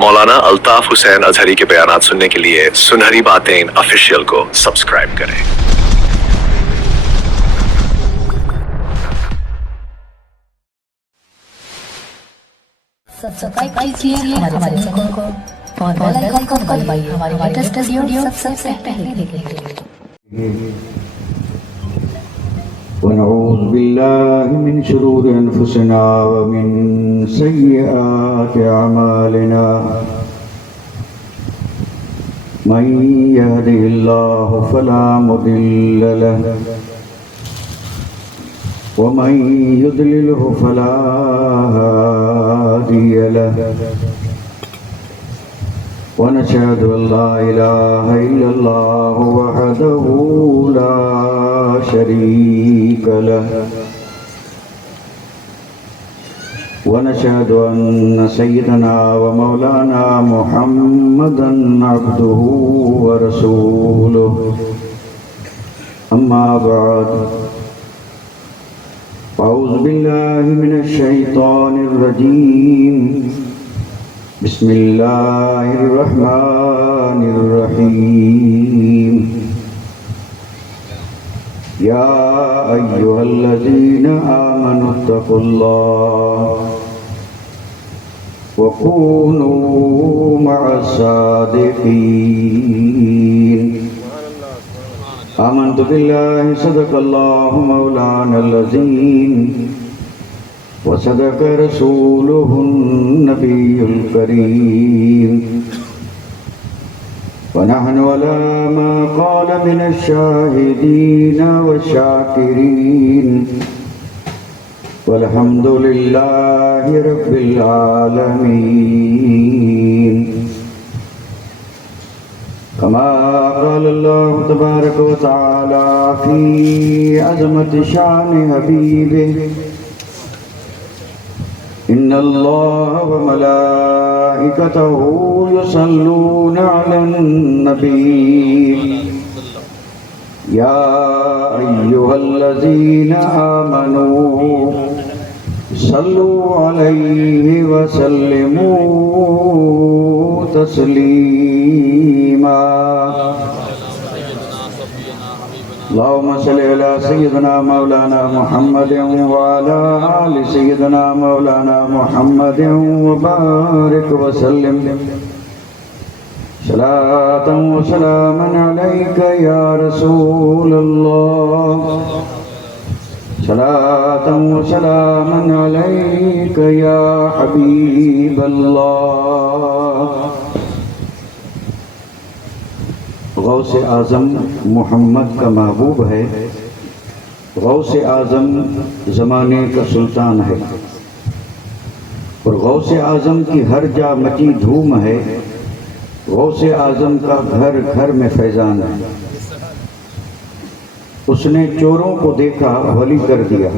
مولانا الطاف حسین اظہری کے بیانات سننے کے لیے سنہری باتیں آفیشیل کو سبسکرائب کریں۔ سبسکرائب کیجئے ہمارے چینل کو اور بیل آئیکن کو دبائیے ہماری لیٹسٹ ویڈیو سب سے پہلے دیکھنے کے لیے۔ ونعوذ بالله من شرور أنفسنا ومن سيئات أعمالنا من يهده الله فلا مضل له ومن يضلله فلا هادي له ونشهد أن لا إله إلا الله وحده لا شريك له ونشهد أن سيدنا ومولانا محمدا عبده ورسوله أما بعد أعوذ بالله من الشيطان الرجيم بسم الله الرحمن الرحيم يا أيها الذين آمنوا اتقوا الله وكونوا مع الصادقين آمنت بالله صدق الله مولانا العظيم وصدق رسوله النبي الكريم ونحن على ما قال من الشاهدين والشاكرين والحمد لله رب العالمين كما قال الله تبارك وتعالى في عظمة شان حبيبه إن الله وملائكته يصلون على النبي يا أيها الذين آمنوا صلوا عليه وسلموا تسليما اللهم صل على سيدنا مولانا محمد وعلى آل سيدنا مولانا محمد وبارك وسلم صلاة وسلاما عليك يا رسول الله صلاة وسلاما عليك يا حبيب الله غوث اعظم محمد کا محبوب ہے، غوث اعظم زمانے کا سلطان ہے، اور غوث اعظم کی ہر جا مچی دھوم ہے، غوث اعظم کا گھر گھر میں فیضان ہے۔ اس نے چوروں کو دیکھا ولی کر دیا،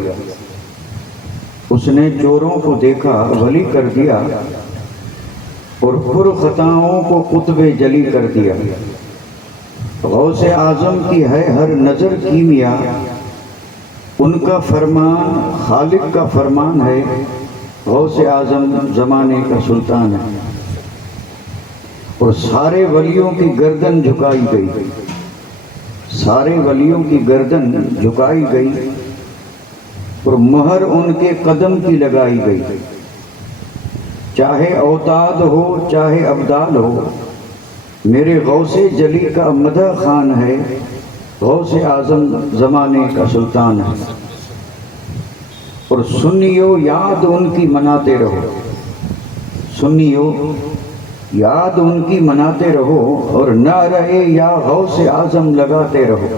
اس نے چوروں کو دیکھا ولی کر دیا، اور پر خطاؤں کو قطب جلی کر دیا۔ غوث اعظم کی ہے ہر نظر کیمیا، ان کا فرمان خالق کا فرمان ہے، غوث اعظم زمانے کا سلطان ہے۔ اور سارے ولیوں کی گردن جھکائی گئی، سارے ولیوں کی گردن جھکائی گئی، اور مہر ان کے قدم کی لگائی گئی، چاہے اوتاد ہو چاہے ابدال ہو، میرے غوث جلی کا مدح خان ہے، غوث اعظم زمانے کا سلطان ہے۔ اور سنیو یاد ان کی مناتے رہو، سنیو یاد ان کی مناتے رہو، اور نعرہ یا غوث اعظم لگاتے رہو،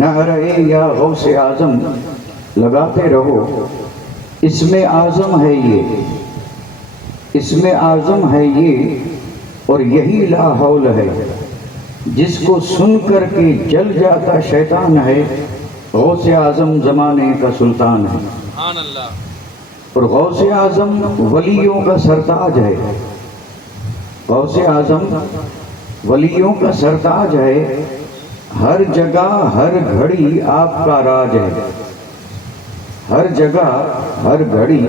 نعرہ یا غوث اعظم لگاتے رہو۔ اسم اعظم ہے یہ، اسم اعظم ہے یہ، اور یہی لا حول ہے، جس کو سن کر کے جل جاتا شیطان ہے، غوث اعظم زمانے کا سلطان ہے۔ اور غوث اعظم ولیوں کا سرتاج ہے، غوث اعظم ولیوں کا سرتاج ہے، ہر جگہ ہر گھڑی آپ کا راج ہے، ہر جگہ ہر گھڑی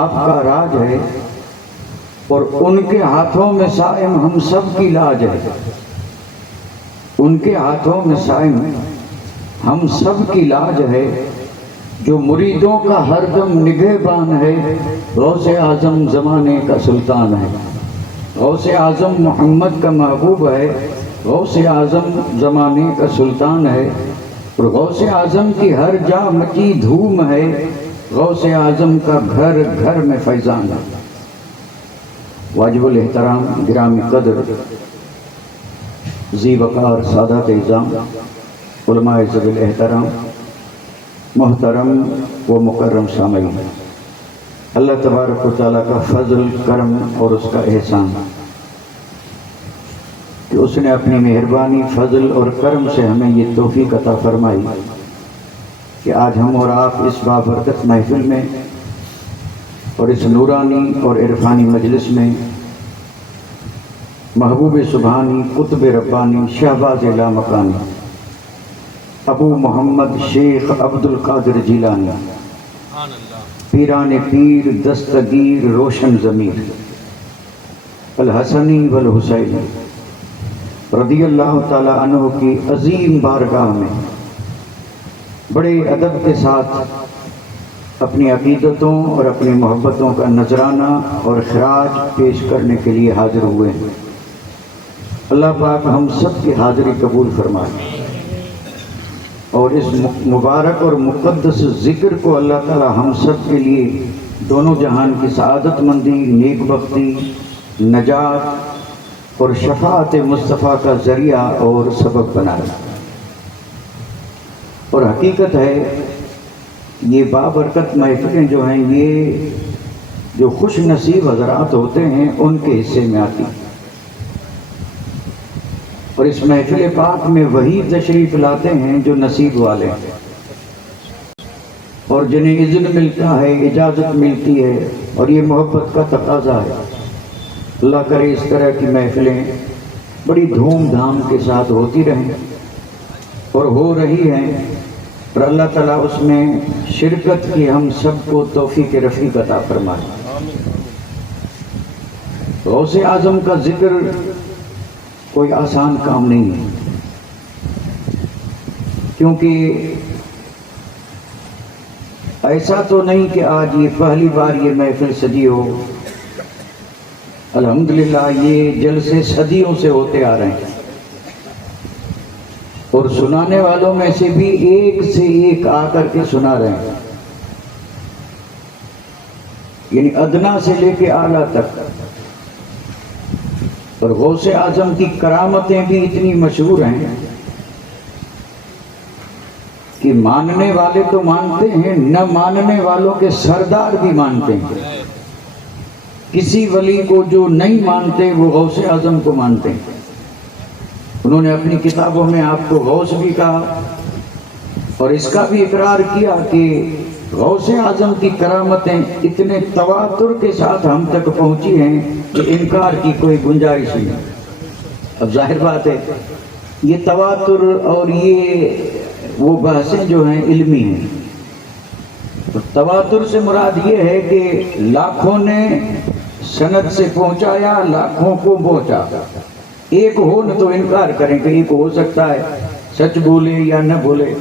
آپ کا راج ہے، اور ان کے ہاتھوں میں صائم ہم سب کی لاج ہے، ان کے ہاتھوں میں صائم ہم سب کی لاج ہے، جو مریدوں کا ہر دم نگہبان ہے، غوث اعظم زمانے کا سلطان ہے، غوث اعظم محمد کا محبوب ہے، غوث اعظم زمانے کا سلطان ہے، اور غوث اعظم کی ہر جا مچی دھوم ہے، غوث اعظم کا گھر گھر میں فیضان ہے۔ واجب الاحترام گرامی قدر ذی وقار سادات اعظام علماء ذوی الاحترام محترم و مکرم سامعین، اللہ تبارک و تعالیٰ کا فضل کرم اور اس کا احسان کہ اس نے اپنی مہربانی فضل اور کرم سے ہمیں یہ توفیق عطا فرمائی کہ آج ہم اور آپ اس بابرکت محفل میں اور اس نورانی اور عرفانی مجلس میں محبوب سبحانی قطب ربانی شہباز لامکانی ابو محمد شیخ عبد القادر جیلانی پیران پیر دستگیر روشن ضمیر الحسنی والحسینی رضی اللہ تعالی عنہ کی عظیم بارگاہ میں بڑے ادب کے ساتھ اپنی عقیدتوں اور اپنی محبتوں کا نذرانہ اور خراج پیش کرنے کے لیے حاضر ہوئے ہیں۔ اللہ پاک ہم سب کی حاضری قبول فرمائے اور اس مبارک اور مقدس ذکر کو اللہ تعالی ہم سب کے لیے دونوں جہان کی سعادت مندی، نیک بختی، نجات اور شفاعت مصطفیٰ کا ذریعہ اور سبب بنائے۔ اور حقیقت ہے یہ بابرکت محفلیں جو ہیں یہ جو خوش نصیب حضرات ہوتے ہیں ان کے حصے میں آتی، اور اس محفل پاک میں وہی تشریف لاتے ہیں جو نصیب والے ہیں اور جنہیں اذن ملتا ہے، اجازت ملتی ہے، اور یہ محبت کا تقاضا ہے۔ اللہ کرے اس طرح کی محفلیں بڑی دھوم دھام کے ساتھ ہوتی رہیں اور ہو رہی ہیں، اور اللہ تعالیٰ اس میں شرکت کی ہم سب کو توفیق رفیق عطا فرمائے۔ غوث اعظم کا ذکر کوئی آسان کام نہیں ہے، کیونکہ ایسا تو نہیں کہ آج یہ پہلی بار یہ محفل سجی ہو، الحمدللہ یہ جلسے صدیوں سے ہوتے آ رہے ہیں، اور سنانے والوں میں سے بھی ایک سے ایک آ کر کے سنا رہے ہیں، یعنی ادنا سے لے کے اعلیٰ تک۔ اور غوث اعظم کی کرامتیں بھی اتنی مشہور ہیں کہ ماننے والے تو مانتے ہیں، نہ ماننے والوں کے سردار بھی مانتے ہیں۔ کسی ولی کو جو نہیں مانتے وہ غوث اعظم کو مانتے ہیں۔ انہوں نے اپنی کتابوں میں آپ کو غوث بھی کہا اور اس کا بھی اقرار کیا کہ غوث اعظم کی کرامتیں اتنے تواتر کے ساتھ ہم تک پہنچی ہیں کہ انکار کی کوئی گنجائش نہیں۔ اب ظاہر بات ہے یہ تواتر اور یہ وہ بحثیں جو ہیں علمی ہیں۔ تواتر سے مراد یہ ہے کہ لاکھوں نے سند سے پہنچایا، لاکھوں کو پہنچا، ایک ہو نہ تو انکار کریں کہ ایک ہو سکتا ہے سچ بولے یا نہ بولے۔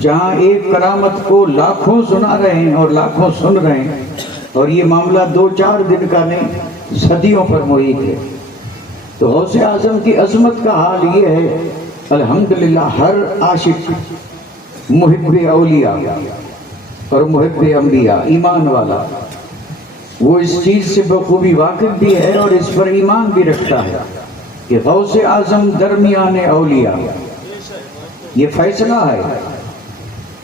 جہاں ایک کرامت کو لاکھوں سنا رہے ہیں اور لاکھوں سن رہے ہیں، اور یہ معاملہ 2-4 دن کا نہیں صدیوں پر محیط ہے، تو غوث اعظم کی عظمت کا حال یہ ہے الحمدللہ ہر عاشق محب اولیاء اور محب انبیاء ایمان والا وہ اس چیز سے بخوبی واقف بھی ہے اور اس پر ایمان بھی رکھتا ہے کہ غوث اعظم درمیان اولیاء، یہ فیصلہ ہے،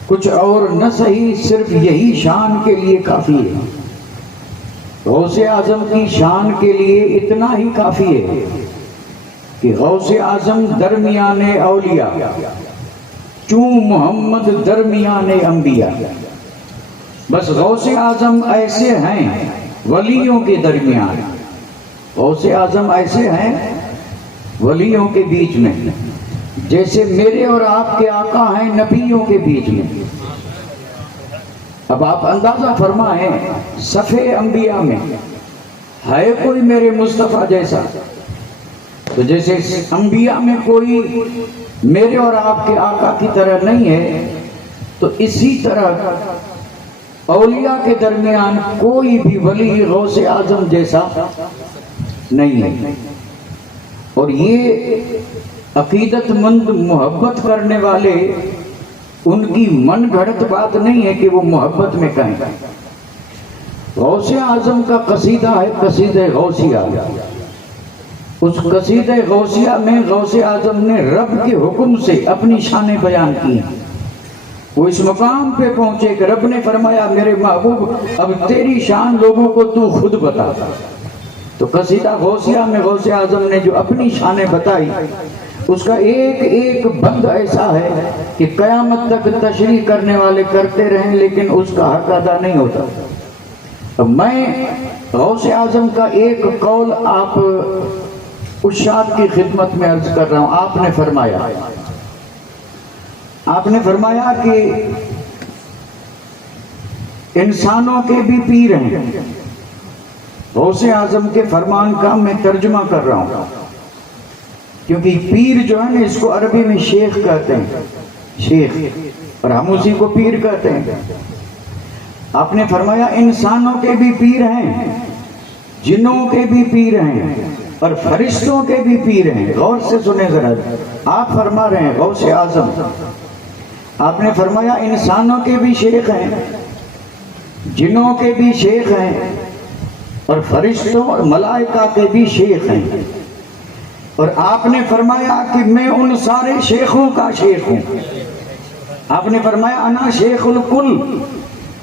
کچھ اور نہ صحیح، صرف یہی شان کے لیے کافی ہے۔ غوث اعظم کی شان کے لیے اتنا ہی کافی ہے کہ غوث اعظم درمیان اولیاء، چون محمد درمیان انبیاء، بس غوث اعظم ایسے ہیں ولیوں کے درمیان، غوث اعظم ایسے ہیں ولیوں کے بیچ میں، جیسے میرے اور آپ کے آقا ہیں نبیوں کے بیچ میں۔ اب آپ اندازہ فرمائیں صفِ انبیاء میں ہے کوئی میرے مصطفیٰ جیسا؟ تو جیسے انبیاء میں کوئی میرے اور آپ کے آقا کی طرح نہیں ہے، تو اسی طرح اولیاء کے درمیان کوئی بھی ولی غوث اعظم جیسا نہیں ہے۔ اور یہ عقیدت مند محبت کرنے والے، ان کی من گھڑت بات نہیں ہے کہ وہ محبت میں کہیں۔ غوث اعظم کا قصیدہ ہے قصیدہ غوثیہ۔ اس قصیدہ غوثیہ میں غوث اعظم نے رب کے حکم سے اپنی شانیں بیان کی۔ وہ اس مقام پہ پہنچے کہ رب نے فرمایا میرے محبوب اب تیری شان لوگوں کو تو خود بتا۔ تو قصیدہ غوثیہ میں غوث اعظم نے جو اپنی شانیں بتائی، اس کا ایک ایک بند ایسا ہے کہ قیامت تک تشریح کرنے والے کرتے رہیں لیکن اس کا حق ادا نہیں ہوتا۔ اب میں غوث اعظم کا ایک قول آپ اشاعت کی خدمت میں عرض کر رہا ہوں۔ آپ نے فرمایا کہ انسانوں کے بھی پیر ہیں۔ غوث اعظم کے فرمان کا میں ترجمہ کر رہا ہوں، کیونکہ پیر جو ہے نا اس کو عربی میں شیخ کہتے ہیں، شیخ، اور ہم اسی کو پیر کہتے ہیں۔ آپ نے فرمایا انسانوں کے بھی پیر ہیں، جنوں کے بھی پیر ہیں، اور فرشتوں کے بھی پیر ہیں۔ غور سے سنیں ذرا، آپ فرما رہے ہیں غوث اعظم، آپ نے فرمایا انسانوں کے بھی شیخ ہیں، جنوں کے بھی شیخ ہیں، اور فرشتوں اور ملائکہ کے بھی شیخ ہیں۔ اور آپ نے فرمایا کہ میں ان سارے شیخوں کا شیخ ہوں۔ آپ نے فرمایا انا شیخ الکل،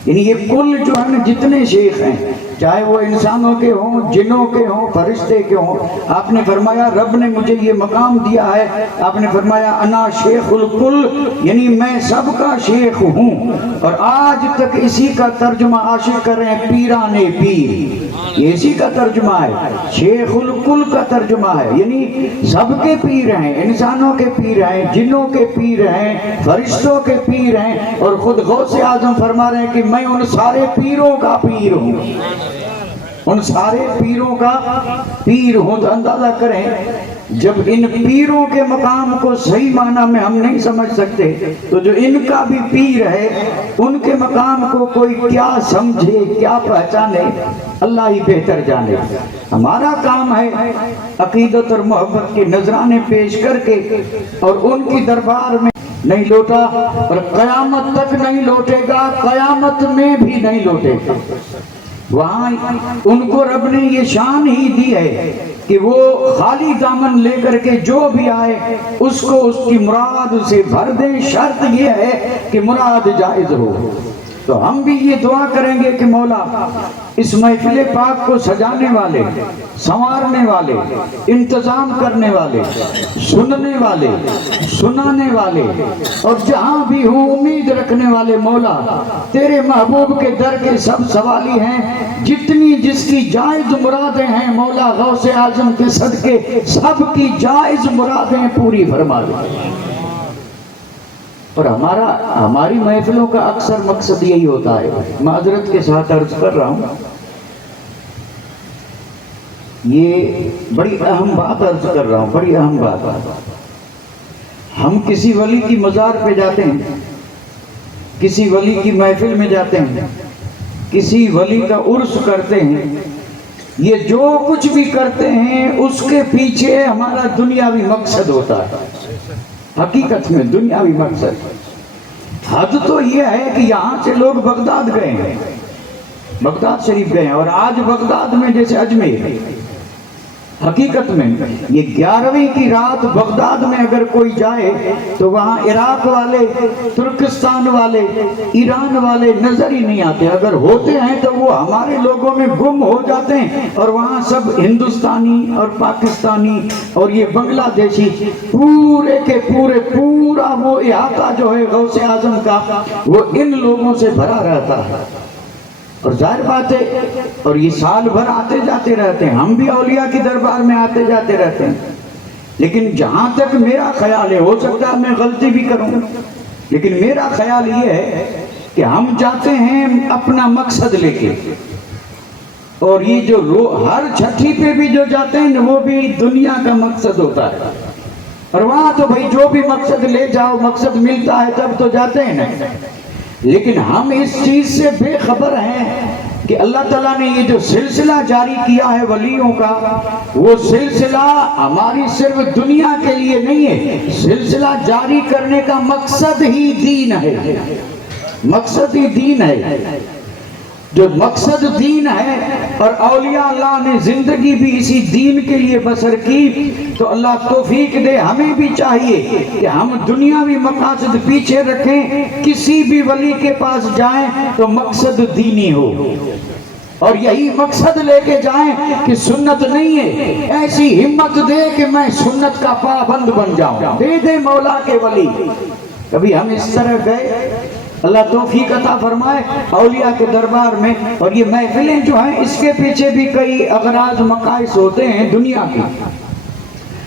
یعنی یہ کل جو ہے نا جتنے شیخ ہیں، چاہے وہ انسانوں کے ہوں، جنوں کے ہوں، فرشتے کے ہوں، آپ نے فرمایا رب نے مجھے یہ مقام دیا ہے۔ آپ نے فرمایا انا شیخ الکل، یعنی میں سب کا شیخ ہوں۔ اور آج تک اسی کا ترجمہ عاشق کر رہے ہیں پیران پیر، یہ اسی کا ترجمہ ہے، شیخ الکل کا ترجمہ ہے، یعنی سب کے پیر ہیں، انسانوں کے پیر ہیں، جنوں کے پیر ہیں، فرشتوں کے پیر ہیں۔ اور خود غوث اعظم فرما رہے ہیں کہ میں ان سارے پیروں کا پیر ہوں، ان سارے پیروں کا پیر ہوں۔ تو اندازہ کریں جب ان پیروں کے مقام کو صحیح معنی میں ہم نہیں سمجھ سکتے تو جو ان کا بھی پیر ہے ان کے مقام کو کوئی کیا سمجھے، کیا پہچانے، اللہ ہی بہتر جانے۔ ہمارا کام ہے عقیدت اور محبت کے نذرانے پیش کر کے اور ان کی دربار میں نہیں لوٹا اور قیامت تک نہیں لوٹے گا، قیامت میں بھی نہیں لوٹے گا۔ وہاں ان کو رب نے یہ شان ہی دی ہے کہ وہ خالی دامن لے کر کے جو بھی آئے اس کو اس کی مراد سے بھر دیں، شرط یہ ہے کہ مراد جائز ہو۔ تو ہم بھی یہ دعا کریں گے کہ مولا اس محفل پاک کو سجانے والے، سنوارنے والے، انتظام کرنے والے، سننے والے، سنانے والے اور جہاں بھی ہوں امید رکھنے والے مولا تیرے محبوب کے در کے سب سوالی ہیں، جتنی جس کی جائز مرادیں ہیں مولا غوث اعظم کے صدقے سب کی جائز مرادیں پوری فرما دے۔ اور ہماری محفلوں کا اکثر مقصد یہی ہوتا ہے، معذرت کے ساتھ عرض کر رہا ہوں، یہ بڑی اہم بات عرض کر رہا ہوں، بڑی اہم بات۔ ہم کسی ولی کی مزار پہ جاتے ہیں، کسی ولی کی محفل میں جاتے ہیں، کسی ولی کا عرس کرتے ہیں، یہ جو کچھ بھی کرتے ہیں اس کے پیچھے ہمارا دنیاوی مقصد ہوتا ہے، حقیقت میں دنیاوی مقصد۔ حد تو یہ ہے کہ یہاں سے لوگ بغداد گئے ہیں، بغداد شریف گئے ہیں، اور آج بغداد میں جیسے اجمیر، حقیقت میں یہ 11ویں کی رات بغداد میں اگر کوئی جائے تو وہاں عراق والے، ترکستان والے، ایران والے نظر ہی نہیں آتے، اگر ہوتے ہیں تو وہ ہمارے لوگوں میں گم ہو جاتے ہیں، اور وہاں سب ہندوستانی اور پاکستانی اور یہ بنگلہ دیشی پورے کے پورے پورا وہ احاطہ جو ہے غوث اعظم کا وہ ان لوگوں سے بھرا رہتا ہے۔ اور ظاہر بات ہے، اور یہ سال بھر آتے جاتے رہتے ہیں، ہم بھی اولیاء کی دربار میں آتے جاتے رہتے ہیں، لیکن جہاں تک میرا خیال ہے، ہو سکتا ہے میں غلطی بھی کروں، لیکن میرا خیال یہ ہے کہ ہم جاتے ہیں اپنا مقصد لے کے، اور یہ جو ہر چھٹی پہ بھی جو جاتے ہیں وہ بھی دنیا کا مقصد ہوتا ہے، اور وہاں تو بھائی جو بھی مقصد لے جاؤ مقصد ملتا ہے تب تو جاتے ہیں نا۔ لیکن ہم اس چیز سے بے خبر ہیں کہ اللہ تعالیٰ نے یہ جو سلسلہ جاری کیا ہے ولیوں کا، وہ سلسلہ ہماری صرف دنیا کے لیے نہیں ہے، سلسلہ جاری کرنے کا مقصد ہی دین ہے، مقصد ہی دین ہے۔ جو مقصد دین ہے اور اولیاء اللہ نے زندگی بھی اسی دین کے لیے بسر کی، تو اللہ توفیق دے ہمیں بھی چاہیے کہ ہم دنیاوی مقاصد پیچھے رکھیں، کسی بھی ولی کے پاس جائیں تو مقصد دینی ہو، اور یہی مقصد لے کے جائیں کہ سنت نہیں ہے، ایسی ہمت دے کہ میں سنت کا پابند بن جاؤں، دے دے مولا کے ولی۔ کبھی ہم اس طرح گئے، اللہ توفیق عطا فرمائے اولیاء کے دربار میں، اور یہ محفلیں جو ہیں اس کے پیچھے بھی کئی اغراض مقاصد ہوتے ہیں دنیا کی،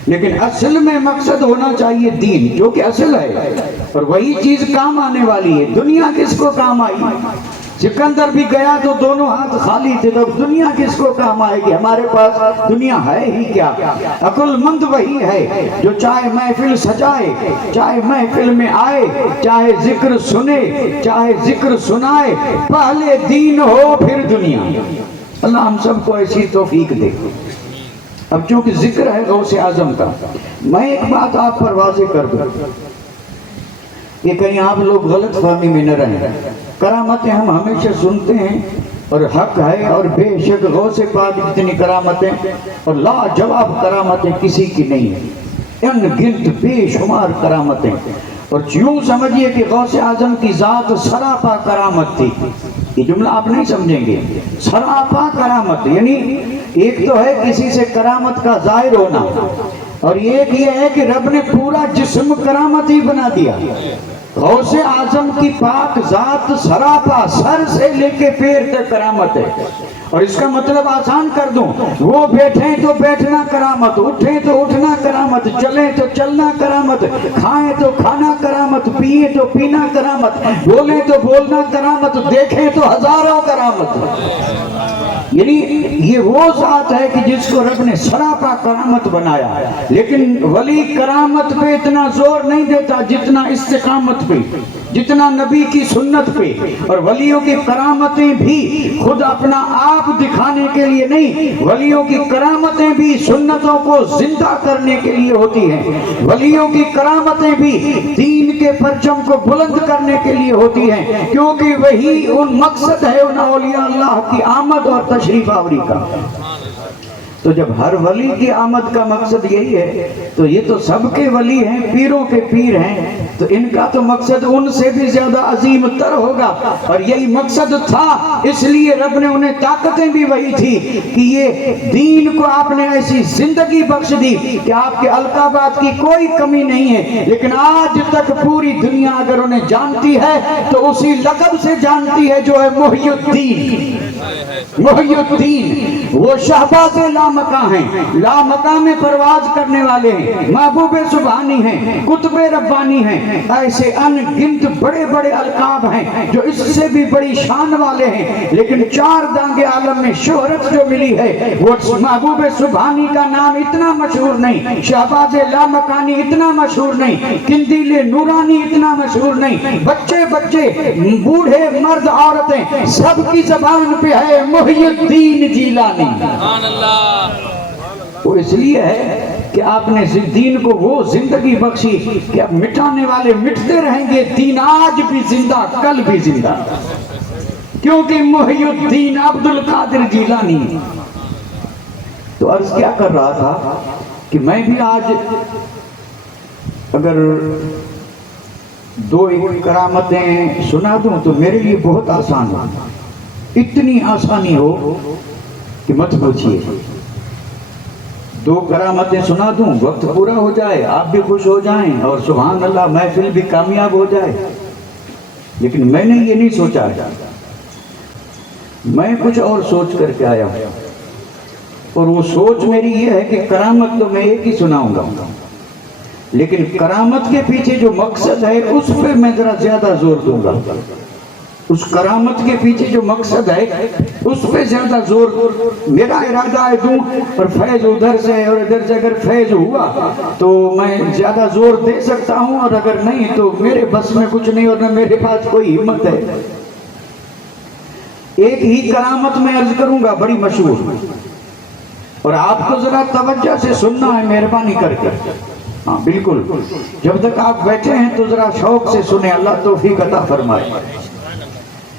لیکن اصل میں مقصد ہونا چاہیے دین، جو کہ اصل ہے، اور وہی چیز کام آنے والی ہے۔ دنیا کس کو کام آئی؟ سکندر بھی گیا تو دونوں ہاتھ خالی تھے، تو دنیا کس کو کام آئے گی؟ ہمارے پاس دنیا ہے ہی کیا؟ عقل مند وہی ہے جو چاہے محفل سجائے، چاہے محفل میں آئے، چاہے ذکر سنے، چاہے ذکر سنائے، پہلے دین ہو پھر دنیا۔ اللہ ہم سب کو ایسی توفیق دے۔ اب چونکہ ذکر ہے غوث اعظم کا، میں ایک بات آپ پر واضح کر دوں کہ کہیں آپ لوگ غلط فہمی میں نہ رہیں۔ کرامتیں ہم ہمیشہ سنتے ہیں اور حق ہے، اور بے شک غوث پاک اتنی کرامتیں اور لاجواب کرامتیں کسی کی نہیں ہیں، ان گنت بے شمار کرامتیں، اور یوں سمجھیے کہ غوث اعظم کی ذات سراپا کرامت تھی۔ یہ جملہ آپ نہیں سمجھیں گے، سراپا کرامت، یعنی ایک تو ہے کسی سے کرامت کا ظاہر ہونا، اور ایک یہ ہے کہ رب نے پورا جسم کرامت ہی بنا دیا۔ غوث اعظم کی پاک ذات سراپا، سر سے لے کے پیر تک کرامت ہے، اور اس کا مطلب آسان کر دوں، وہ بیٹھیں تو بیٹھنا کرامت، اٹھیں تو اٹھنا کرامت، چلیں تو چلنا کرامت، کھائیں تو کھانا کرامت، پیئیں تو پینا کرامت، بولیں تو بولنا کرامت، دیکھیں تو ہزاروں کرامت۔ یعنی یہ وہ ذات ہے کہ جس کو رب نے سراپا کرامت بنایا، لیکن ولی کرامت پہ اتنا زور نہیں دیتا جتنا استقامت پہ، جتنا نبی کی سنت پہ۔ اور ولیوں کی کرامتیں بھی خود اپنا آپ دکھانے کے لیے نہیں، ولیوں کی کرامتیں بھی سنتوں کو زندہ کرنے کے لیے ہوتی ہیں، ولیوں کی کرامتیں بھی دین کے پرچم کو بلند کرنے کے لیے ہوتی ہیں، کیونکہ وہی ان مقصد ہے ان اولیاء اللہ کی آمد اور تشریف آوری کا۔ تو جب ہر ولی کی آمد کا مقصد یہی ہے تو یہ تو سب کے ولی ہیں، پیروں کے پیر ہیں، تو ان کا تو مقصد ان سے بھی زیادہ عظیم تر ہوگا، اور یہی مقصد تھا، اس لیے رب نے انہیں طاقتیں بھی وہی تھی کہ یہ دین کو آپ نے ایسی زندگی بخش دی کہ آپ کے القابات کی کوئی کمی نہیں ہے، لیکن آج تک پوری دنیا اگر انہیں جانتی ہے تو اسی لقب سے جانتی ہے جو ہے محی الدین۔ محی الدین وہ شہباز لامکاں ہیں، لامکاں میں پرواز کرنے والے ہیں، محبوب سبحانی ہیں، قطب ربانی ہیں، ایسے ان گنت بڑے بڑے القاب ہیں جو اس سے بھی بڑی شان والے ہیں، لیکن چار دانگ عالم میں شہرت جو ملی ہے وہ محبوب سبحانی کا نام اتنا مشہور نہیں، شہباز لامکانی اتنا مشہور نہیں، قندیل نورانی اتنا مشہور نہیں، بچے بچے بوڑھے مرد عورتیں سب کی زبان پہ ہے محی الدین جیلانی۔ وہ اس لیے ہے کہ آپ نے دین کو وہ زندگی بخشی کہ اب مٹانے والے مٹتے رہیں گے، دین آج بھی زندہ کل بھی زندہ، کیونکہ محی الدین عبد القادر جیلانی۔ تو عرض کیا کر رہا تھا کہ میں بھی آج اگر دو ایک کرامتیں سنا دوں تو میرے لیے بہت آسان ہو، اتنی آسانی ہو کہ مت پوچھیے۔ دو کرامتیں سنا دوں، وقت پورا ہو جائے، آپ بھی خوش ہو جائیں اور سبحان اللہ محفل بھی کامیاب ہو جائے، لیکن میں نے یہ نہیں سوچا، میں کچھ اور سوچ کر کے آیا ہوں، اور وہ سوچ میری یہ ہے کہ کرامت تو میں ایک ہی سناؤں گا، لیکن کرامت کے پیچھے جو مقصد ہے اس پہ میں ذرا زیادہ زور دوں گا۔ اس کرامت کے پیچھے جو مقصد ہے اس پہ زیادہ زور. میرا ارادہ ہے دوں اور فیض ادھر سے اور ادھر سے اگر فیض ہوا تو میں زیادہ زور دے سکتا ہوں, اور اگر نہیں تو میرے بس میں کچھ نہیں اور نہ میرے پاس کوئی ہمت ہے. ایک ہی کرامت میں عرض کروں گا بڑی مشہور, اور آپ کو ذرا توجہ سے سننا ہے مہربانی کر کے. ہاں بالکل, جب تک آپ بیٹھے ہیں تو ذرا شوق سے سنیں, اللہ توفیق عطا فرمائے.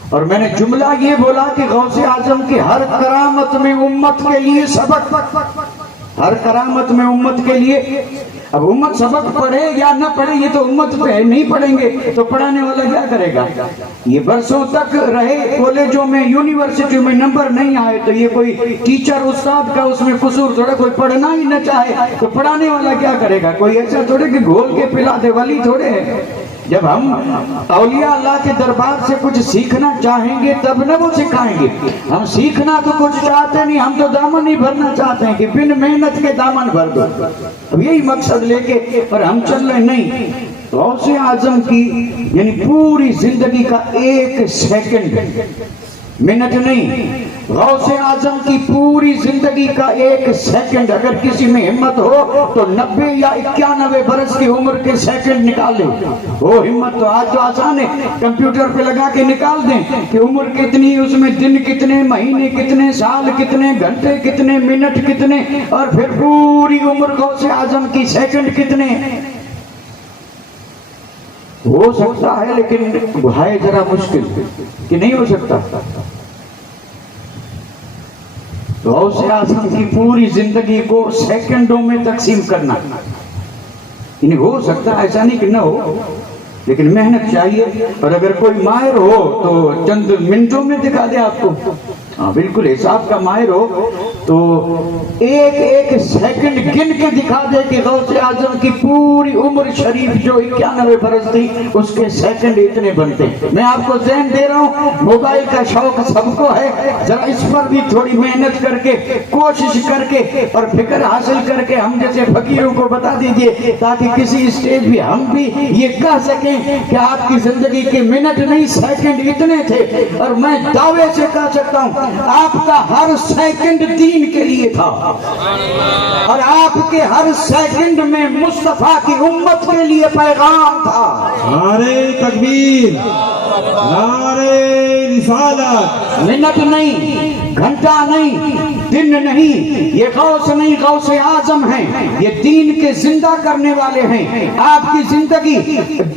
اور میں نے جملہ یہ بولا کہ غوث اعظم کی ہر کرامت میں امت کے لیے سبق, ہر کرامت میں امت کے لیے. اب امت سبق پڑھے یا نہ پڑھے یہ تو امت پہ نہیں پڑھیں گے تو پڑھانے والا کیا کرے گا. یہ برسوں تک رہے کالجوں میں یونیورسٹیوں میں, نمبر نہیں آئے تو یہ کوئی ٹیچر استاد کا اس میں قصور تھوڑا, کوئی پڑھنا ہی نہ چاہے تو پڑھانے والا کیا کرے گا. کوئی ایسا تھوڑے کہ گھول کے پلا دے, ولی تھوڑے ہیں. جب ہم اولیاء اللہ کے دربار سے کچھ سیکھنا چاہیں گے تب نہ وہ سکھائیں گے. ہم سیکھنا تو کچھ چاہتے نہیں, ہم تو دامن ہی بھرنا چاہتے ہیں کہ بن محنت کے دامن بھر دو. اب یہی مقصد لے کے پر ہم چل رہے نہیں. غوث اعظم کی یعنی پوری زندگی کا ایک سیکنڈ, منٹ نہیں, غوث اعظم کی پوری زندگی کا ایک سیکنڈ اگر کسی میں ہمت ہو تو 90 یا 91 برس کی عمر کے سیکنڈ نکال لے. وہ ہمت تو آج تو آسان ہے, کمپیوٹر پہ لگا کے نکال دیں کہ عمر کتنی, اس میں دن کتنے, مہینے کتنے, سال کتنے, گھنٹے کتنے, منٹ کتنے, اور پھر پوری عمر غوث اعظم کی سیکنڈ کتنے. ہو سکتا ہے لیکن ہے ذرا مشکل کہ نہیں ہو سکتا. غوث اعظم کی پوری زندگی کو سیکنڈوں میں تقسیم کرنا یعنی ہو سکتا ہے, ایسا نہیں کہ نہ ہو, لیکن محنت چاہیے. اور اگر کوئی ماہر ہو تو چند منٹوں میں دکھا دے آپ کو. ہاں بالکل, حساب کا ماہر ہو تو ایک ایک سیکنڈ گن کے دکھا دے کہ غوث اعظم کی پوری عمر شریف جو 91 برس تھی اس کے سیکنڈ اتنے بنتے. میں آپ کو ذہن دے رہا ہوں, موبائل کا شوق سب کو ہے, ذرا اس پر بھی تھوڑی محنت کر کے, کوشش کر کے اور فکر حاصل کر کے ہم جیسے فقیروں کو بتا دیجئے تاکہ کسی اسٹیج بھی ہم بھی یہ کہہ سکیں کہ آپ کی زندگی کے منٹ نہیں سیکنڈ اتنے تھے. اور میں دعوے سے کہہ سکتا ہوں آپ کا ہر سیکنڈ دین کے لیے تھا, اور آپ کے ہر سیکنڈ میں مصطفیٰ کی امت کے لیے پیغام تھا. نعرہ تکبیر, نعرہ رسالت. منٹ نہیں, گھنٹہ نہیں, دن نہیں, یہ غوث نہیں, غوث اعظم ہیں, یہ دین کے زندہ کرنے والے ہیں. آپ کی زندگی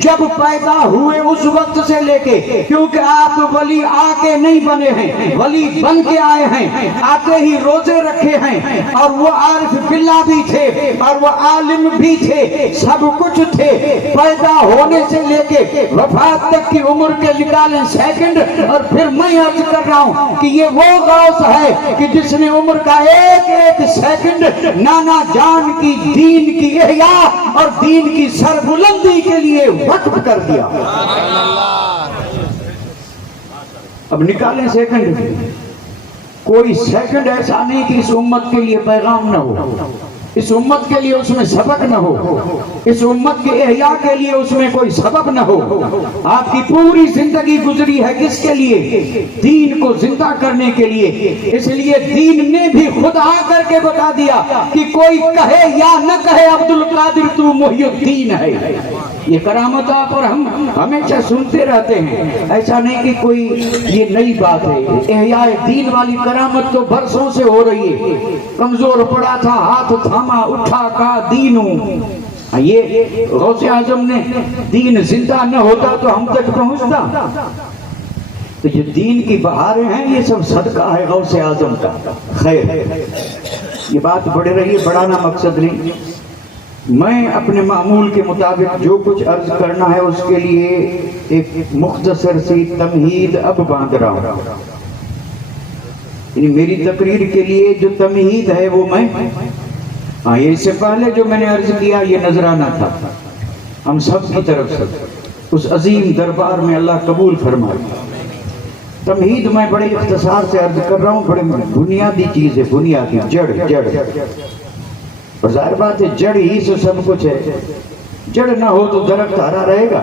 جب پیدا ہوئے اس وقت سے لے کے, کیونکہ آپ ولی آ کے نہیں بنے ہیں, ولی بن کے آئے ہیں. آتے ہی روزے رکھے ہیں, اور وہ عارف باللہ بھی تھے اور وہ عالم بھی تھے, سب کچھ تھے. پیدا ہونے سے لے کے وفات تک کی عمر کے نکالیں سیکنڈ. اور پھر میں عرض کر رہا ہوں کہ یہ وہ غوث ہے کہ جس نے عمر کا ایک ایک سیکنڈ نانا جان کی دین کی احیاء اور دین کی سربلندی کے لیے وقف کر دیا. اب نکالیں سیکنڈ, کوئی سیکنڈ ایسا نہیں کہ اس امت کے لیے پیغام نہ ہو, اس امت کے لیے اس میں سبق نہ ہو, اس امت کے احیاء کے لیے اس میں کوئی سبب نہ ہو. آپ کی پوری زندگی گزری ہے کس کے لیے؟ دین کو زندہ کرنے کے لیے. اس لیے دین نے بھی خود آ کر کے بتا دیا کہ کوئی کہے یا نہ کہے عبد القادر تو محی الدین ہے. یہ کرامت آپ اور ہم ہمیشہ سنتے رہتے ہیں, ایسا نہیں کہ کوئی یہ نئی بات ہے. احیاء دین والی کرامت تو برسوں سے ہو رہی ہے. کمزور پڑا تھا ہاتھ تھاما, اٹھا کا دینوں. یہ غوث اعظم نے دین زندہ نہ ہوتا تو ہم تک پہنچتا. تو جو دین کی بہاریں ہیں یہ سب صدقہ ہے غوث اعظم کا. خیر, یہ بات بڑھ رہی ہے, بڑھانا مقصد نہیں. میں اپنے معمول کے مطابق جو کچھ عرض کرنا ہے اس کے لیے ایک مختصر سی تمہید اب باندھ رہا ہوں. یعنی میری تقریر کے لیے جو تمہید ہے وہ میں یہ اس سے پہلے جو میں نے عرض کیا یہ نذرانہ تھا ہم سب کی طرف سے اس عظیم دربار میں, اللہ قبول فرمائے. تمہید میں بڑے اختصار سے عرض کر رہا ہوں, بڑے بنیادی چیز ہے, بنیادی جڑ. اور ظاہر بات ہے جڑ ہی سے سب کچھ ہے. جڑ نہ ہو تو درخت ہرا رہے گا.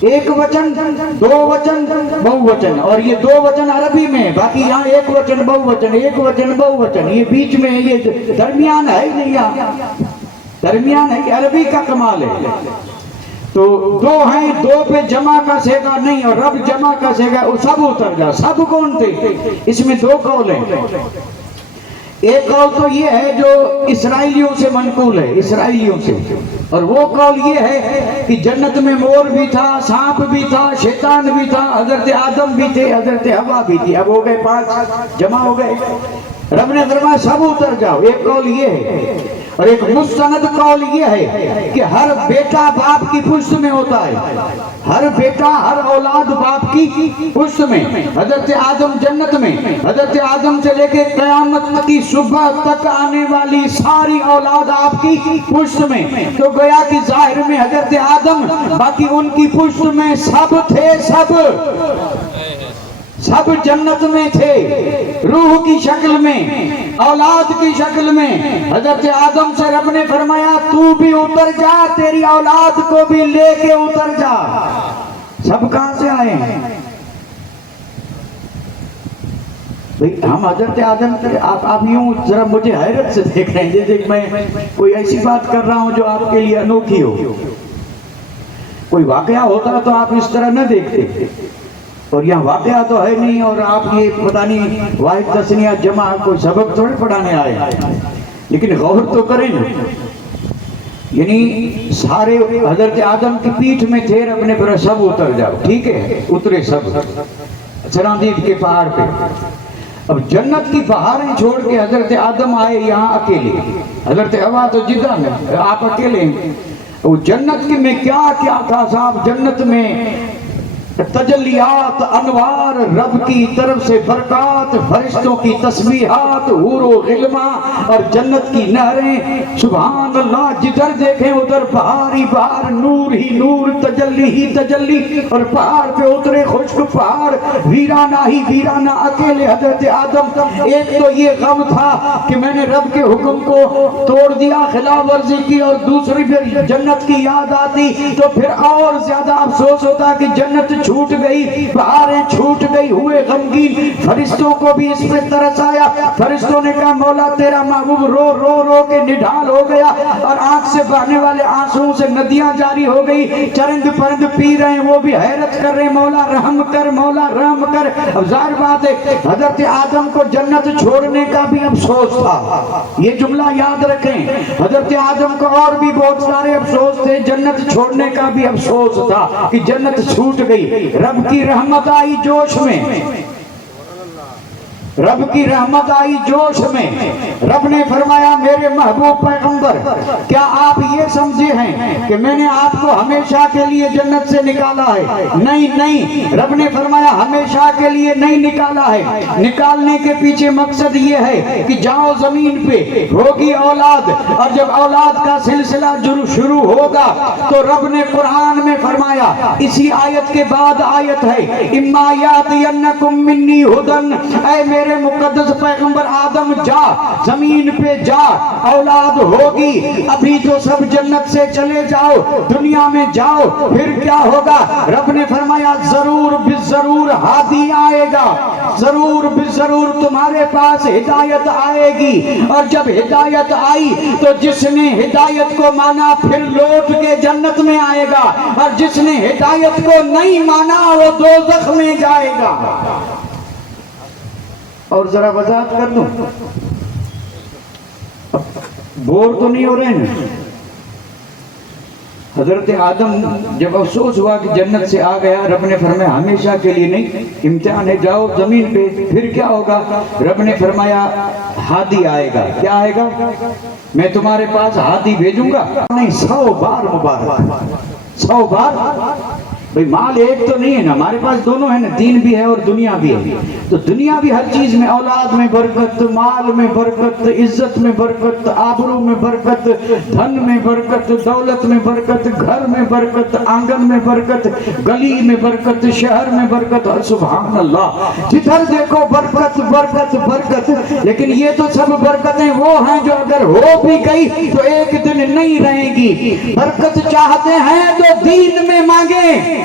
ایک وچن، دو وچن، بہووچن، اور یہ دو وچن عربی میں، باقی یہاں ایک وچن بہووچن، ایک وچن بہووچن، یہ بیچ میں یہ درمیان ہے ہی نہیں، یہاں درمیان ہے، عربی کا کمال ہے۔ تو دو ہیں، دو پہ جمع کا سیگا نہیں، اور رب جمع کا سیگا، وہ سب اتر جا۔ سب کون تھے؟ اس میں دو قول ہیں۔ ایک قول تو یہ ہے جو اسرائیلیوں سے منقول ہے، اسرائیلیوں سے، اور وہ قول یہ ہے کہ جنت میں مور بھی تھا، سانپ بھی تھا، شیطان بھی تھا، حضرت آدم بھی تھے، حضرت حوا بھی تھی، اب ہو گئے 5 جمع ہو گئے۔ رب نے فرمایا سب اتر جاؤ، ایک قول یہ ہے۔ اور ایک مستند قول یہ ہے کہ ہر بیٹا باپ کی پشت میں ہوتا ہے، ہر بیٹا، ہر اولاد باپ کی پشت میں۔ حضرت آدم جنت میں، حضرت آدم سے لے کے قیامت کی صبح تک آنے والی ساری اولاد آپ کی پشت میں۔ تو گویا کہ ظاہر میں حضرت آدم، باقی ان کی پشت میں سب تھے، سب جنت میں تھے، روح کی شکل میں، اولاد کی شکل میں۔ حضرت آدم سے رب نے فرمایا تو بھی اتر جا، تیری اولاد کو بھی لے کے اتر جا۔ سب کہاں سے آئے ہیں بھئی؟ ہم حضرت آدم کے، آپ یوں ذرا مجھے حیرت سے دیکھ رہے ہیں جیسے میں کوئی ایسی بات کر رہا ہوں جو آپ کے لیے انوکھی ہو۔ کوئی واقعہ ہوتا تو آپ اس طرح نہ دیکھتے، اور یہاں واقعہ تو ہے نہیں، اور آپ یہ پتہ نہیں واحد تثنیہ جمع کوئی سبق تھوڑے پڑھانے آئے، لیکن غور تو کریں نا۔ یعنی سارے حضرت آدم کی پیٹھ میں تھے، رب نے پھر سب اتر جاؤ، ٹھیک ہے، اترے سب سراندید کے پہاڑ پہ۔ اب جنت کی بہاریں چھوڑ کے حضرت آدم آئے یہاں اکیلے، حضرت حوا تو جدہ میں، آپ اکیلے ہیں۔ وہ جنت میں کیا کیا تھا صاحب، جنت میں تجلیات، انوار، رب کی طرف سے برکات، فرشتوں کی تسبیحات، حور و غلمہ، اور جنت کی نہریں، سبحان اللہ، جدھر دیکھیں ادھر بہار ہی بہار، نور ہی نور، تجلی ہی تجلی، اور پہاڑ پہ اترے خشک پہاڑ، ویرانہ ہی ویرانہ، اکیلے حضرت آدم۔ ایک تو یہ غم تھا کہ میں نے رب کے حکم کو توڑ دیا، خلاف ورزی کی، اور دوسری پھر جنت کی یاد آتی تو پھر اور زیادہ افسوس ہوتا کہ جنت چھوٹ گئی، بہاریں چھوٹ گئی، ہوئے غمگین۔ فرشتوں کو بھی اس پہ ترس آیا، فرشتوں نے کہا مولا تیرا محبوب رو رو رو کے نڈھال ہو گیا، اور آنکھ سے بہنے والے آنسوں سے ندیاں جاری ہو گئی، چرند پرند پی رہے ہیں، وہ بھی حیرت کر رہے ہیں مولا رحم کر، مولا رحم کر۔ اب ظاہر بات ہے حضرت آدم کو جنت چھوڑنے کا بھی افسوس تھا، یہ جملہ یاد رکھیں، حضرت آدم کو اور بھی بہت سارے افسوس تھے، جنت چھوڑنے کا بھی افسوس تھا کہ جنت چھوٹ گئی۔ رب کی رحمت آئی جوش میں، رب کی رحمت آئی جوش میں۔ رب نے فرمایا میرے محبوب پیغمبر، کیا آپ یہ سمجھے ہیں کہ میں نے آپ کو ہمیشہ کے لیے جنت سے نکالا ہے؟ نہیں نہیں، رب نے فرمایا ہمیشہ کے لیے نہیں نکالا ہے، نکالنے کے پیچھے مقصد یہ ہے کہ جاؤ زمین پہ ہوگی اولاد، اور جب اولاد کا سلسلہ شروع ہوگا تو رب نے قرآن میں فرمایا، اسی آیت کے بعد آیت ہے، اما یاتینکم منی ھدی، اے میرے مقدس پیغمبر آدم جا، زمین پہ جا، اولاد ہوگی، ابھی تو سب جنت سے چلے جاؤ، دنیا میں جاؤ، پھر کیا ہوگا؟ رب نے فرمایا ضرور بالضرور ہادی آئے گا، ضرور بالضرور تمہارے پاس ہدایت آئے گی، اور جب ہدایت آئی تو جس نے ہدایت کو مانا پھر لوٹ کے جنت میں آئے گا، اور جس نے ہدایت کو نہیں مانا وہ دوزخ میں جائے گا۔ اور ذرا وضاحت کر دوں، بور تو نہیں ہو رہے ہیں؟ حضرت آدم جب افسوس ہوا کہ جنت سے آ گیا، رب نے فرمایا ہمیشہ کے لیے نہیں، امتحان ہے، جاؤ زمین پہ، پھر کیا ہوگا؟ رب نے فرمایا ہادی آئے گا۔ کیا آئے گا؟ میں تمہارے پاس ہادی بھیجوں گا، نہیں 100 بار مبارک، 100 بار۔ بھئی مال ایک تو نہیں ہے نا، ہمارے پاس دونوں ہیں نا، دین بھی ہے اور دنیا بھی ہے، تو دنیا بھی ہر چیز میں، اولاد میں برکت، مال میں برکت، عزت میں برکت، آبرو میں برکت، دھن میں برکت، دولت میں برکت، گھر میں برکت، آنگن میں برکت، گلی میں برکت، شہر میں برکت، اور سبحان اللہ جدھر دیکھو برکت برکت برکت۔ لیکن یہ تو سب برکتیں وہ ہیں جو اگر ہو بھی گئی تو ایک دن نہیں رہیں گی۔ برکت چاہتے ہیں تو دین میں مانگیں،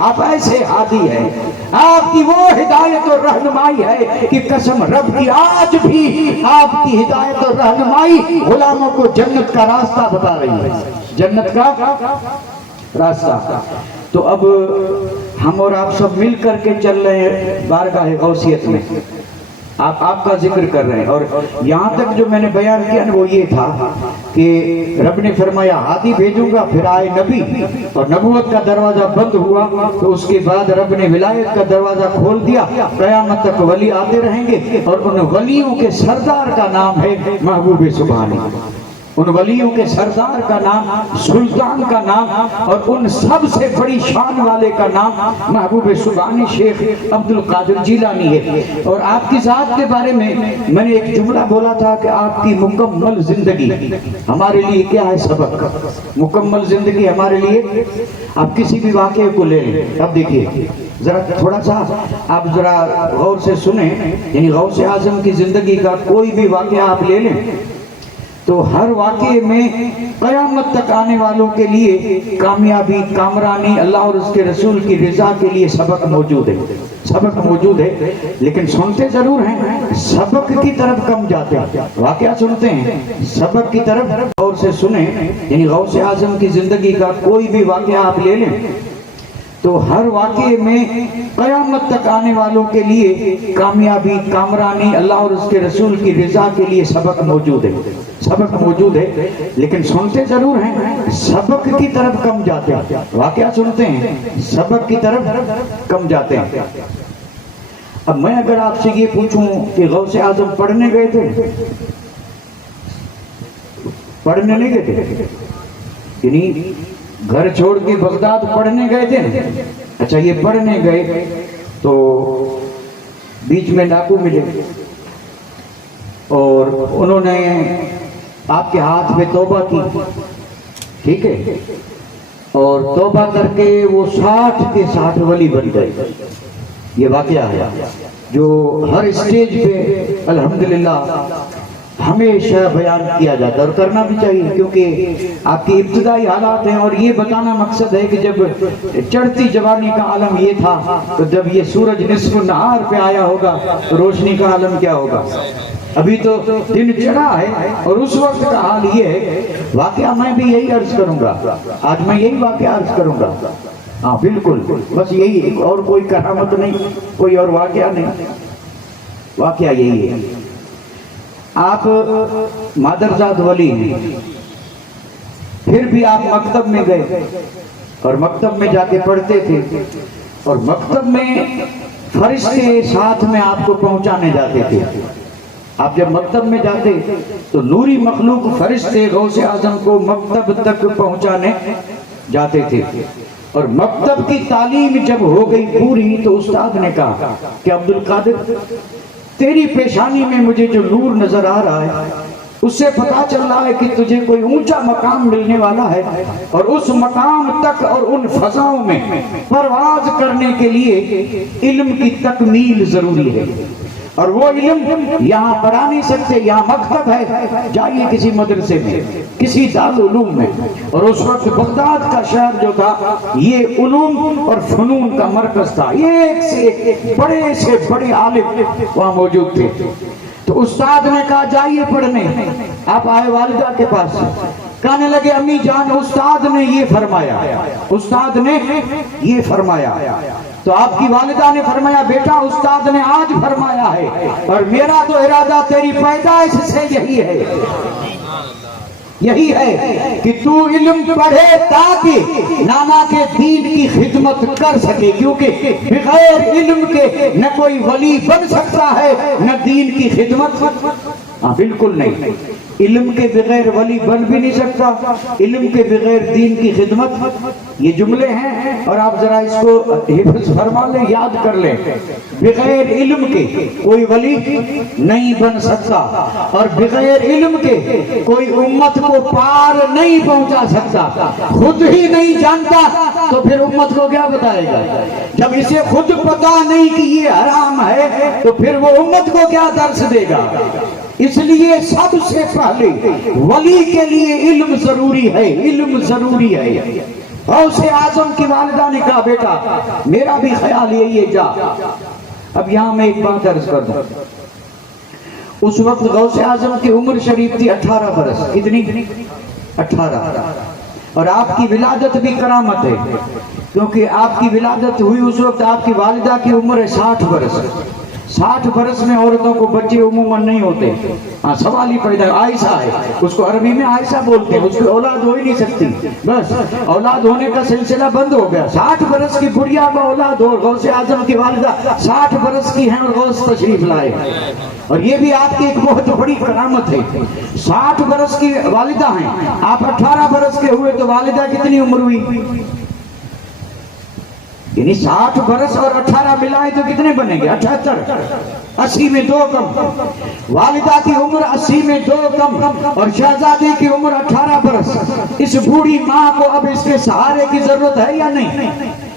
آپ ایسے ہادی ہیں، آپ کی وہ ہدایت اور رہنمائی ہے کہ قسم رب کی آج بھی آپ کی ہدایت اور رہنمائی غلاموں کو جنت کا راستہ بتا رہی ہے، جنت کا راستہ۔ تو اب ہم اور آپ سب مل کر کے چل رہے ہیں بارگاہ غوثیت میں، آپ کا ذکر کر رہے ہیں، اور یہاں تک جو میں نے بیان کیا وہ یہ تھا کہ رب نے فرمایا ہادی بھیجوں گا، پھر آئے نبی اور نبوت کا دروازہ بند ہوا، تو اس کے بعد رب نے ولایت کا دروازہ کھول دیا، قیامت تک ولی آتے رہیں گے، اور ان ولیوں کے سردار کا نام ہے محبوب سبحانی، ان ولیوں کے سردار کا نام، سلطان کا نام، اور ان سب سے بڑی شان والے کا نام محبوب سبحانی شیخ عبد القادر جیلانی ہے۔ اور آپ کی ذات کے بارے میں نے ایک جملہ بولا تھا کہ آپ کی مکمل زندگی ہمارے لیے کیا ہے سبق، مکمل زندگی ہمارے لیے، آپ کسی بھی واقعے کو لے لیں، اب دیکھیے ذرا تھوڑا سا آپ ذرا غور سے سنیں، یعنی غوث اعظم کی زندگی کا کوئی بھی واقعہ آپ لے لیں تو ہر واقعے میں قیامت تک آنے والوں کے لیے کامیابی، کامرانی، اللہ اور اس کے رسول کی رضا کے لیے سبق موجود ہے، سبق موجود ہے، لیکن سنتے ضرور ہیں، سبق کی طرف کم جاتے ہیں، واقعہ سنتے ہیں، سبق کی طرف اور سے سنیں، یعنی غوث اعظم کی زندگی کا کوئی بھی واقعہ آپ لے لیں تو ہر واقعے میں قیامت تک آنے والوں کے لیے کامیابی، کامرانی، اللہ اور اس کے رسول کی رضا کے لیے سبق موجود ہے، سبق موجود ہے، لیکن سنتے ضرور ہیں، سبق کی طرف کم جاتے ہیں، واقعہ سنتے ہیں، سبق کی طرف کم جاتے ہیں۔ اب میں اگر آپ سے یہ پوچھوں کہ غوث اعظم پڑھنے گئے تھے، پڑھنے نہیں گئے تھے، یعنی گھر چھوڑ کے بغداد پڑھنے گئے تھے، اچھا یہ پڑھنے گئے تو بیچ میں ڈاکو ملے اور انہوں نے آپ کے ہاتھ پہ توبہ کی، ٹھیک ہے، اور توبہ کر کے وہ 60 کے 60 ولی بن گئے۔ یہ واقعہ ہے جو ہر اسٹیج پہ الحمدللہ ہمیشہ بیان کیا جاتا ہے اور کرنا بھی چاہیے، کیونکہ آپ کی ابتدائی حالات ہیں، اور یہ بتانا مقصد ہے کہ جب چڑھتی جوانی کا عالم یہ تھا تو جب یہ سورج نصف النہار پہ آیا ہوگا تو روشنی کا عالم کیا ہوگا، ابھی تو دن چڑھا ہے، اور اس وقت کا حال یہ ہے۔ واقعہ میں بھی یہی عرض کروں گا، آج میں یہی واقعہ عرض کروں گا، ہاں بالکل، بس یہی، اور کوئی کرامت نہیں، کوئی اور واقعہ نہیں، واقعہ یہی ہے۔ آپ مادرزاد ولی ہیں، پھر بھی آپ مکتب میں گئے اور مکتب میں جا کے پڑھتے تھے، اور مکتب میں فرشتے ساتھ میں آپ کو پہنچانے جاتے تھے۔ آپ جب مکتب میں جاتے تو نوری مخلوق فرشتے غوث اعظم کو مکتب تک پہنچانے جاتے تھے، اور مکتب کی تعلیم جب ہو گئی پوری تو استاد نے کہا کہ عبد القادر تیری پیشانی میں مجھے جو نور نظر آ رہا ہے اس سے پتا چل رہا ہے کہ تجھے کوئی اونچا مقام ملنے والا ہے، اور اس مقام تک اور ان فضاؤں میں پرواز کرنے کے لیے علم کی تکمیل ضروری ہے، اور وہ علم یہاں پڑھا نہیں سکتے، یہاں مکتب ہے، جائیے کسی مدرسے میں، کسی دارالعلوم میں۔ اور اس وقت بغداد کا شہر جو تھا یہ علوم اور فنون کا مرکز تھا، ایک سے ایک بڑے سے بڑے عالم وہاں موجود تھے۔ تو استاد نے کہا جائیے پڑھنے، آپ آئے والدہ کے پاس، کہنے لگے امی جان استاد نے یہ فرمایا، استاد نے یہ فرمایا۔ تو آپ کی والدہ نے فرمایا بیٹا استاد نے آج فرمایا ہے، اور میرا تو ارادہ تیری پیدائش سے یہی ہے، یہی ہے کہ تو علم پڑھے تاکہ نانا کے دین کی خدمت کر سکے، کیونکہ بغیر علم کے نہ کوئی ولی بن سکتا ہے نہ دین کی خدمت، ہاں بالکل نہیں، علم کے بغیر ولی بن بھی نہیں سکتا، علم کے بغیر دین کی خدمت۔ یہ جملے ہیں اور آپ ذرا اس کو حفظ فرما لیں، یاد کر لیں، بغیر علم کے کوئی ولی نہیں بن سکتا، اور بغیر علم کے کوئی امت کو پار نہیں پہنچا سکتا، خود ہی نہیں جانتا تو پھر امت کو کیا بتائے گا؟ جب اسے خود پتا نہیں کہ یہ حرام ہے تو پھر وہ امت کو کیا درس دے گا؟ اس لیے سب سے پہلے ولی کے لیے علم ضروری ہے، علم ضروری ہے، غوث اعظم کی والدہ نے کہا بیٹا میرا بھی خیال یہی ہے جا. اب یہاں میں ایک بات عرض کر دوں. اس وقت غوث اعظم کی عمر شریف تھی 18 برس. کتنی؟ 18. اور آپ کی ولادت بھی کرامت ہے کیونکہ آپ کی ولادت ہوئی اس وقت آپ کی والدہ کی عمر ہے 60 برس. 60 برس میں عورتوں کو بچے عموماً نہیں ہوتے. ہاں سوال ہی پیدا. عائشہ ہے, اس کو عربی میں عائشہ بولتے ہیں, اس کی اولاد ہو ہی نہیں سکتی, بس اولاد ہونے کا سلسلہ بند ہو گیا. 60 برس کی بڑھیا با اولاد ہو. غوث اعظم کی والدہ 60 برس کی ہیں اور غوث تشریف لائے. اور یہ بھی آپ کی ایک بہت بڑی کرامت ہے. 60 برس کی والدہ ہیں, آپ 18 برس کے ہوئے تو والدہ کتنی عمر ہوئی؟ یعنی 60 برس اور 18 ملائے تو کتنے بنیں گے؟ 78. 80 میں 2 کم. والدہ کی عمر 80 میں 2 کم اور شہزادے کی عمر 18 برس. اس بوڑھی ماں کو اب اس کے سہارے کی ضرورت ہے یا نہیں؟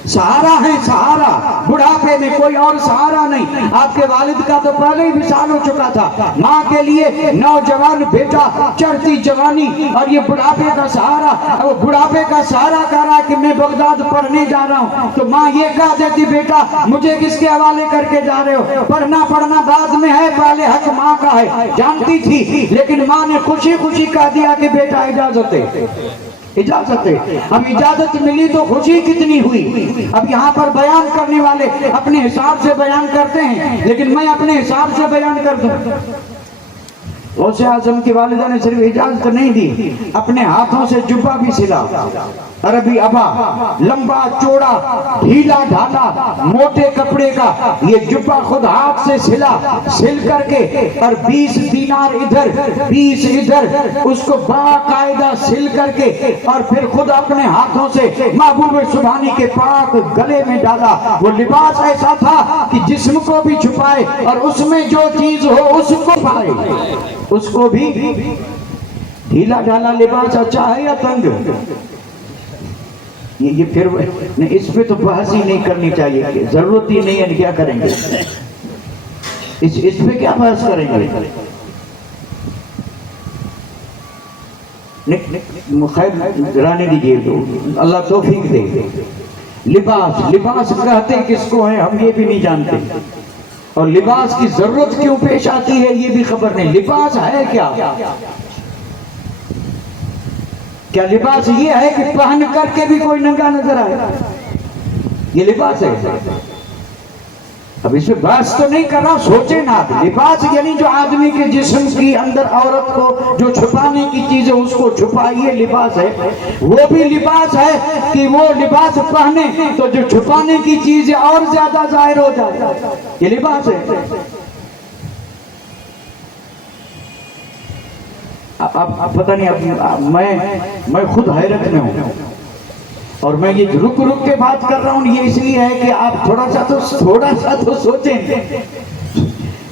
سہارا ہے, سہارا. بڑھاپے میں کوئی اور سہارا نہیں. آپ کے والد کا تو پہلے ہی وصال ہو چکا تھا. ماں کے لیے نوجوان بیٹا, چڑھتی جوانی اور یہ بڑھاپے کا سہارا. وہ بڑھاپے کا سہارا کہہ رہا ہے کہ میں بغداد پڑھنے جا رہا ہوں, تو ماں یہ کہہ دیتی بیٹا مجھے کس کے حوالے کر کے جا رہے ہو؟ پڑھنا بعد میں ہے, پہلے حق ماں کا ہے. جانتی تھی لیکن ماں نے خوشی خوشی کہہ دیا کہ بیٹا اجازت ہے, اجازت ہے. اب اجازت ملی تو خوشی کتنی ہوئی. اب یہاں پر بیان کرنے والے اپنے حساب سے بیان کرتے ہیں, لیکن میں اپنے حساب سے بیان کر دوں. غوث اعظم کی والدہ نے صرف اجازت نہیں دی, اپنے ہاتھوں سے جبہ بھی سلا. عربی ابا, لمبا چوڑا ڈھیلا ڈھالا موٹے کپڑے کا یہ جبہ خود ہاتھ سے سل کر کے اور 20 دینار ادھر 20 ادھر اس کو باقاعدہ سل کر کے اور پھر خود اپنے ہاتھوں سے محبوب سبحانی کے پاک گلے میں ڈالا. وہ لباس ایسا تھا کہ جسم کو بھی چھپائے اور اس میں جو چیز ہو اس کو پائے. اس کو بھی ڈھیلا ڈھالا لباس اچھا ہے یا تنگ؟ یہ پھر اس پہ تو بحث ہی نہیں کرنی چاہیے, کہ ضرورت ہی نہیں ہے. کیا کریں گے اس پہ, کیا بحث کریں گے؟ خیر رانے دیجیے, تو اللہ توفیق دے. لباس کہتے کس کو ہے ہم یہ بھی نہیں جانتے, اور لباس کی ضرورت کیوں پیش آتی ہے یہ بھی خبر نہیں. لباس ہے کیا لباس یہ ہے کہ پہن کر کے بھی کوئی ننگا نظر آئے, یہ لباس ہے. اب اس پہ بحث تو نہیں کر رہا, سوچے نا. لباس یعنی جو آدمی کے جسم کی اندر عورت کو جو چھپانے کی چیز ہے اس کو چھپائیے, لباس ہے. وہ بھی لباس ہے کہ وہ لباس پہنے تو جو چھپانے کی چیز ہے اور زیادہ ظاہر ہو جائے, یہ لباس ہے. اب پتہ نہیں, اب میں خود حیرت میں ہوں, اور میں یہ رک کے بات کر رہا ہوں. یہ اس لیے ہے کہ آپ تھوڑا سا تو سوچیں.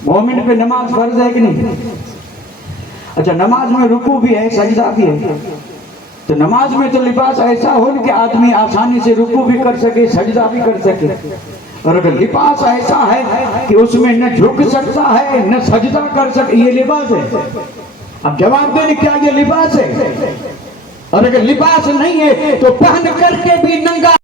مومن پہ نماز فرض ہے کہ نہیں؟ اچھا, نماز میں رکوع بھی ہے, سجدہ بھی ہے, تو نماز میں تو لباس ایسا ہو کہ آدمی آسانی سے رکوع بھی کر سکے, سجدہ بھی کر سکے. اور اگر لباس ایسا ہے کہ اس میں نہ جھک سکتا ہے نہ سجدہ کر سکے, یہ لباس ہے. اب جواب دیں کیا یہ لباس ہے؟ اور اگر لباس نہیں ہے تو پہن کر کے بھی ننگا